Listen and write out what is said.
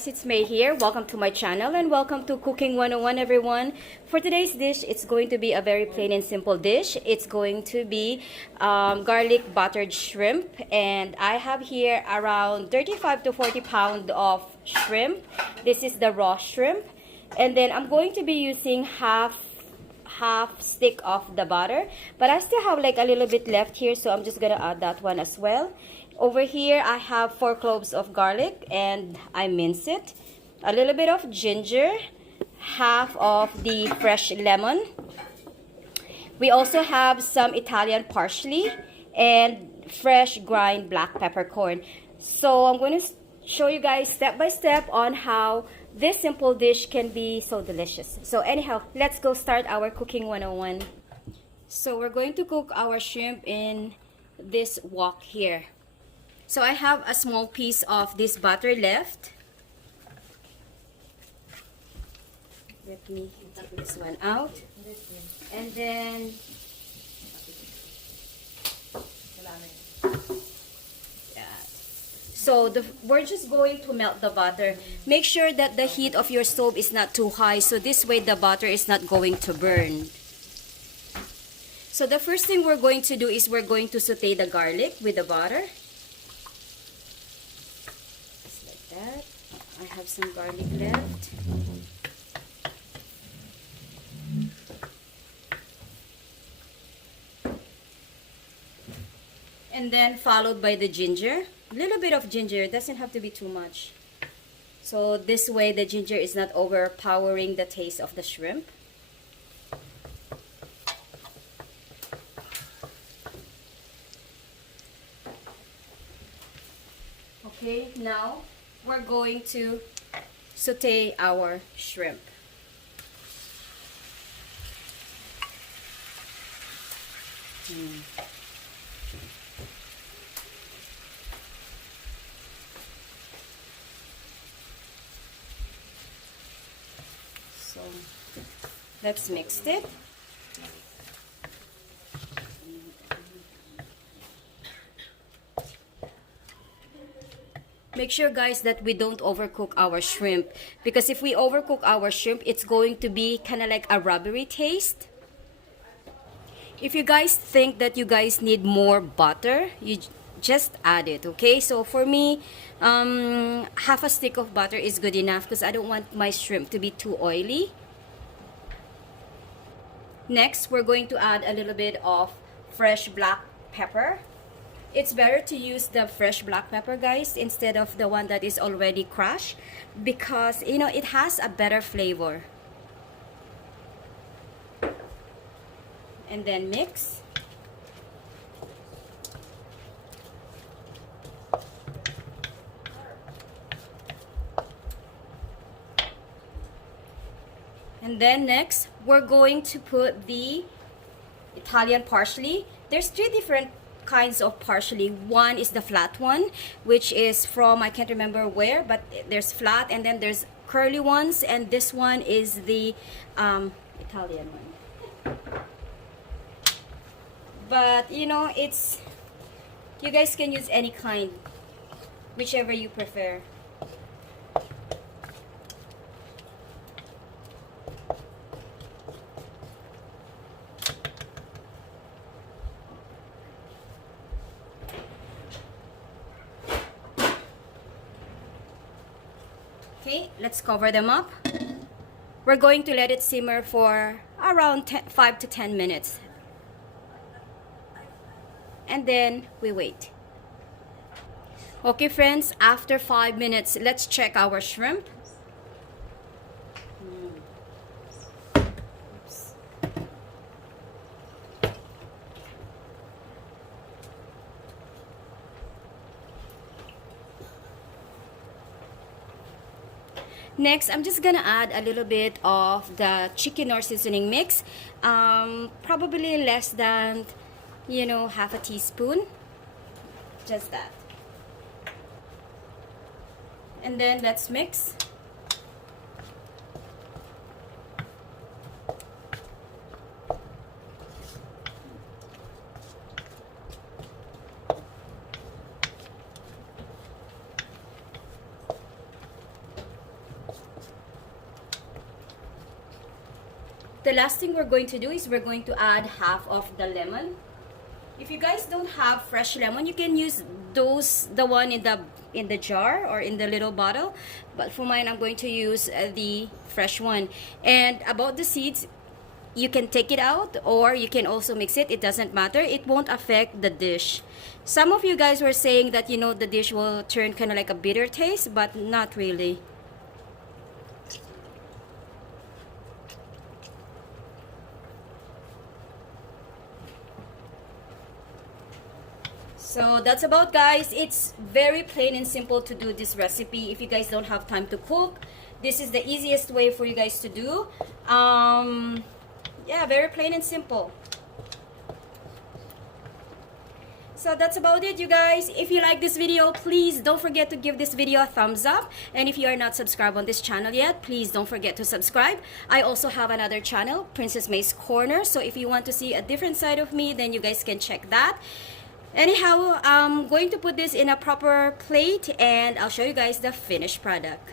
guys, it's May here. Welcome to my channel and welcome to Cooking 101 everyone. For today's dish, it's going to be a very plain and simple dish. It's going to be garlic buttered shrimp, and I have here around 35 to 40 pounds of shrimp. This is the raw shrimp, and then I'm going to be using half stick of the butter, but I still have like a little bit left here, so I'm just gonna add that one as well. Over here I have 4 cloves of garlic and I mince it, a little bit of ginger, half of the fresh lemon. We also have some Italian parsley and fresh grind black peppercorn. So I'm going to show you guys step by step on how this simple dish can be so delicious. So anyhow, let's go start our Cooking 101. So we're going to cook our shrimp in this wok here. So I have a small piece of this butter left. Let me take this one out. And then so we're just going to melt the butter. Make sure that the heat of your stove is not too high, so this way the butter is not going to burn. So the first thing we're going to do is we're going to saute the garlic with the butter. Just like that. I have some garlic left. And then followed by the ginger. A little bit of ginger, it doesn't have to be too much. So this way the ginger is not overpowering the taste of the shrimp. Okay, now we're going to saute our shrimp. So let's mix it. Make sure guys that we don't overcook our shrimp, because if we overcook our shrimp, it's going to be kind of like a rubbery taste. If you guys think that you guys need more butter, you just add it, okay? So for me, half a stick of butter is good enough because I don't want my shrimp to be too oily. Next, we're going to add a little bit of fresh black pepper. It's better to use the fresh black pepper, guys, instead of the one that is already crushed, because you know it has a better flavor. And then mix. And then next, we're going to put the Italian parsley. There's 3 different kinds of parsley. One is the flat one, which is from, I can't remember where, but there's flat, and then there's curly ones, and this one is the Italian one. But you know, you guys can use any kind, whichever you prefer. Okay, let's cover them up. We're going to let it simmer for around 5 to 10 minutes. And then we wait. Okay friends, after 5 minutes, let's check our shrimp. Oops. Next, I'm just gonna add a little bit of the chicken or seasoning mix, probably less than, you know, half a teaspoon, just that. And then let's mix. the last thing we're going to do is we're going to add half of the lemon. If you guys don't have fresh lemon, you can use the one in the jar or in the little bottle. But for mine, I'm going to use the fresh one. And about the seeds, you can take it out or you can also mix it. It doesn't matter. It won't affect the dish. Some of you guys were saying that, you know, the dish will turn kind of like a bitter taste, but not really. So that's about, guys. It's very plain and simple to do this recipe. If you guys don't have time to cook, this is the easiest way for you guys to do. Yeah, very plain and simple. So that's about it, you guys. If you like this video, please don't forget to give this video a thumbs up. And if you are not subscribed on this channel yet, please don't forget to subscribe. I also have another channel, Princess Mae'S Corner. So if you want to see a different side of me, then you guys can check that. Anyhow, I'm going to put this in a proper plate and I'll show you guys the finished product.